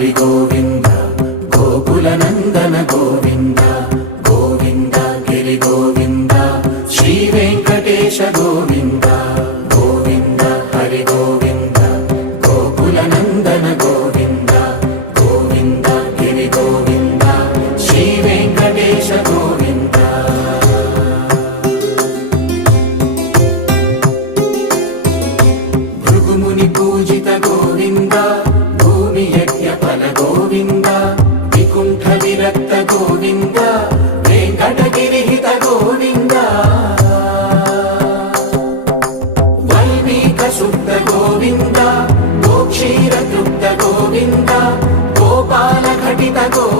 హరి గోవింద గోకుల నందన గోవింద గోవింద గిరి గోవింద శ్రీ వెంకటేశ గోవింద గోవింద హరి గోవింద గోకుల నందన గోవింద గోవింద గిరి గోవింద శ్రీ వెంకటేశ గోవింద భృగుముని పూజిత గోవింద భూమి యజ్ఞ ఫల గోవింద వికుంఠ విరక్త గోవింద వెంకటగిరిహిత గోవింద వల్మీక శుద్ధ గోవింద గోక్షీర తృప్త గోవింద గోపాల ఘటిత గోవింద